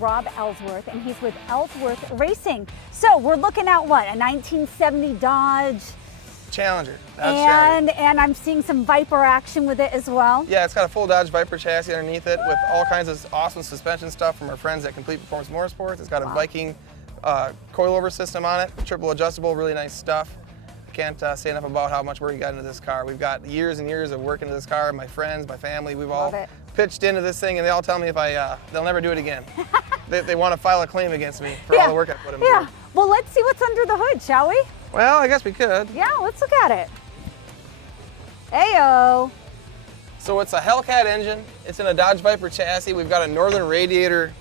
Rob Ellsworth, and he's with Ellsworth Racing. So we're looking at what, a 1970 Dodge Challenger. and I'm seeing some Viper action with it as well. Yeah, it's got a full Dodge Viper chassis underneath it with all kinds of awesome suspension stuff from our friends at Complete Performance Motorsports. It's got a Viking coilover system on it, triple adjustable, really nice stuff. Can't say enough about how much work we got into this car. We've got years and years of work into this car. My friends, my family, we've all pitched into this thing, and they all tell me if they'll never do it again. they want to file a claim against me for all the work I put into it. Well, let's see what's under the hood, shall we? Well, I guess we could. Yeah, let's look at it. Ayo. So it's a Hellcat engine. It's in a Dodge Viper chassis. We've got a Northern radiator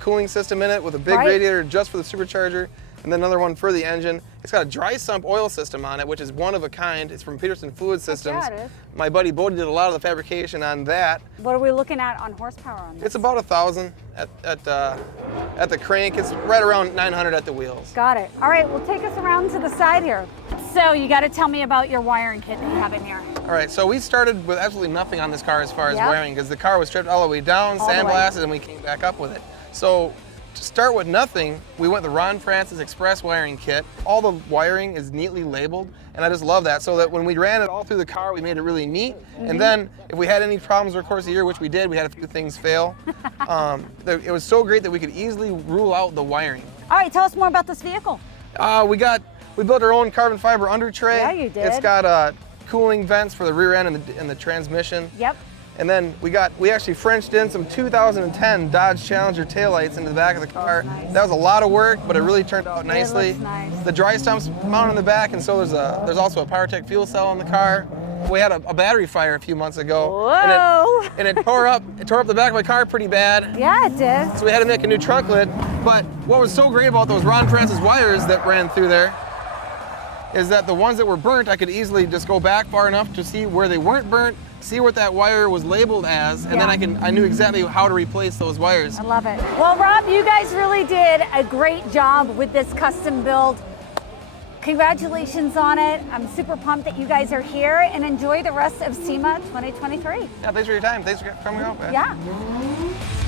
cooling system in it with a big radiator just for the supercharger, and then another one for the engine. It's got a dry sump oil system on it, which is one of a kind. It's from Peterson Fluid Systems. Yeah, it is. My buddy Bodie did a lot of the fabrication on that. What are we looking at on horsepower on this? It's about 1,000 at the crank. It's right around 900 at the wheels. Got it. All right, well, take us around to the side here. So you got to tell me about your wiring kit that you have in here. All right, so we started with absolutely nothing on this car as far as wiring, because the car was stripped all the way down, sandblasted, and we came back up with it. So to start with nothing, we went the Ron Francis Express wiring kit. All the wiring is neatly labeled, and I just love that, so that when we ran it all through the car, we made it really neat. And then if we had any problems over the course of the year, which we did, we had a few things fail. It was so great that we could easily rule out the wiring. All right, tell us more about this vehicle. We built our own carbon fiber under tray. Yeah, you did. It's got cooling vents for the rear end and the transmission. Yep. And then we actually Frenched in some 2010 Dodge Challenger taillights into the back of the car. Nice. That was a lot of work, but it really turned out nicely. It looks nice. The dry stump's mounted in the back, and so there's also a PowerTech fuel cell in the car. We had a battery fire a few months ago. Whoa! And it tore up the back of my car pretty bad. Yeah, it did. So we had to make a new trunk lid. But what was so great about those Ron Francis wires that ran through there is that the ones that were burnt, I could easily just go back far enough to see where they weren't burnt, see what that wire was labeled as, and then I knew exactly how to replace those wires. I love it. Well, Rob, you guys really did a great job with this custom build. Congratulations on it. I'm super pumped that you guys are here, and enjoy the rest of SEMA 2023. Yeah, thanks for your time. Thanks for coming out, man. Yeah.